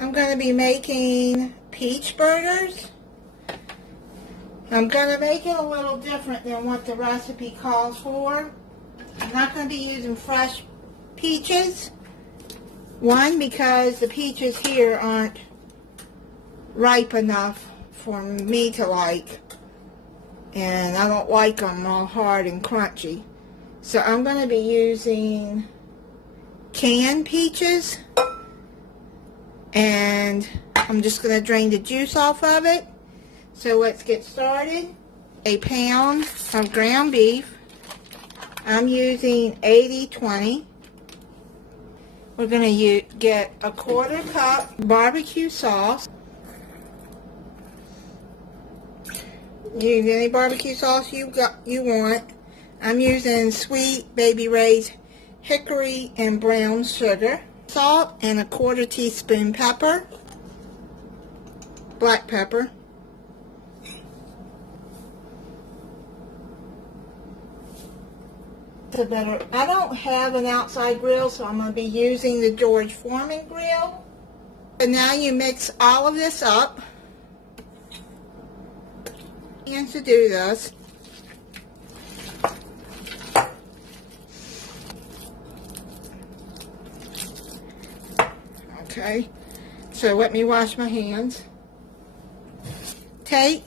I'm going to be making peach burgers. I'm going to make it a little different than what the recipe calls for. I'm not going to be using fresh peaches. One, because the peaches here aren't ripe enough for me to like. And I don't like them all hard and crunchy. So I'm going to be using canned peaches. And I'm just going to drain the juice off of it. So let's get started. A pound of ground beef. I'm using 80-20. We're going to get a 1/4 cup barbecue sauce. Use any barbecue sauce you want. I'm using Sweet Baby Ray's hickory and brown sugar. Salt and a 1/4 teaspoon pepper. Black pepper. I don't have an outside grill, so I'm going to be using the George Foreman grill. And now you mix all of this up. And to do this. Okay, so let me wash my hands. Take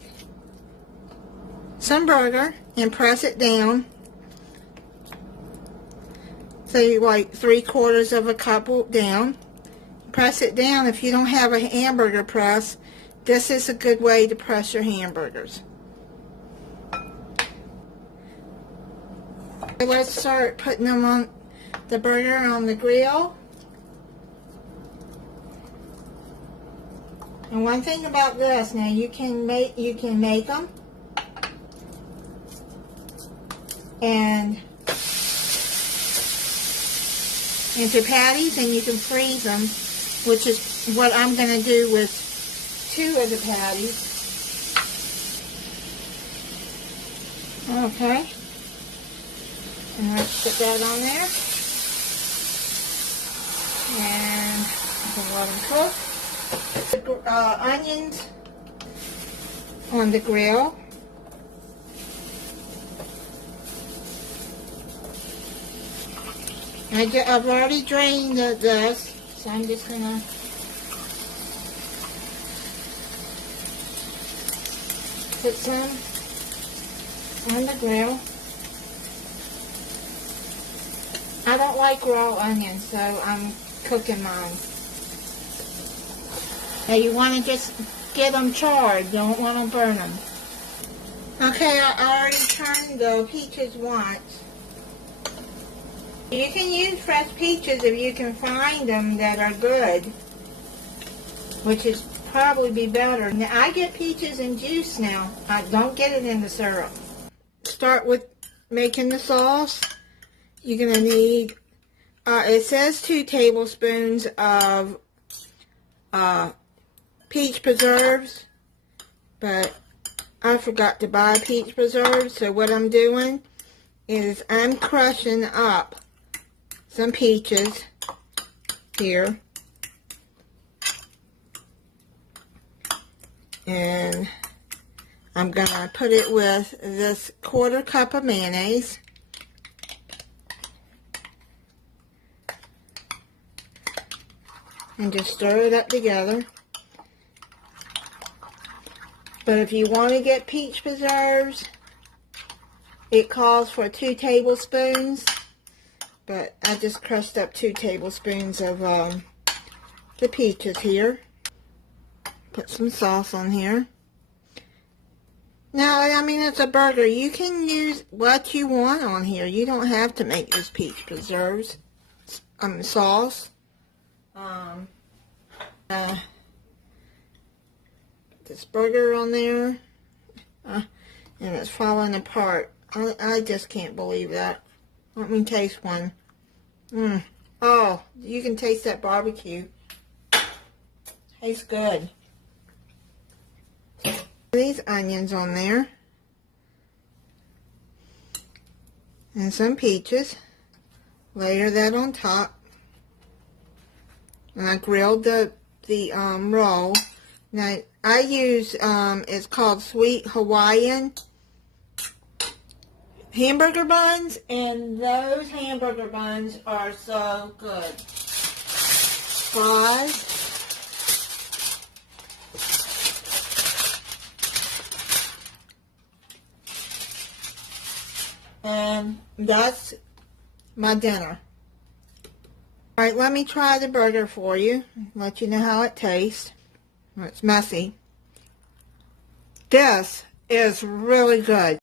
some burger and press it down. Say like 3/4 of a cup down. Press it down. If you don't have a hamburger press, this is a good way to press your hamburgers. So let's start putting them on the burger on the grill. And one thing about this, now you can make them and into patties, and you can freeze them, which is what I'm going to do with 2 of the patties. Okay, and let's put that on there, and you can let them cook. Onions on the grill. I've already drained this, so I'm just going to put some on the grill. I don't like raw onions, so I'm cooking mine. Now you want to just get them charred, don't want to burn them. Okay, I already turned the peaches once. You can use fresh peaches if you can find them that are good, which is probably be better. Now I get peaches in juice now. I don't get it in the syrup. Start with making the sauce. You're going to need, it says 2 tablespoons of peach preserves, but I forgot to buy peach preserves, so what I'm doing is I'm crushing up some peaches here, and I'm gonna put it with this 1/4 cup of mayonnaise. And just stir it up together. But if you want to get peach preserves, it calls for 2 tablespoons. But I just crushed up 2 tablespoons of the peaches here. Put some sauce on here. Now, I mean, it's a burger. You can use what you want on here. You don't have to make this peach preserves sauce. Put this burger on there, and it's falling apart. I just can't believe that. Let me taste one. Oh, you can taste that barbecue. Tastes good. These onions on there, and some peaches. Layer that on top. And I grilled the the roll. Now, I use, it's called Sweet Hawaiian hamburger buns, and those hamburger buns are so good. Fries. And that's my dinner. Alright, let me try the burger for you. Let you know how it tastes. It's messy. This is really good.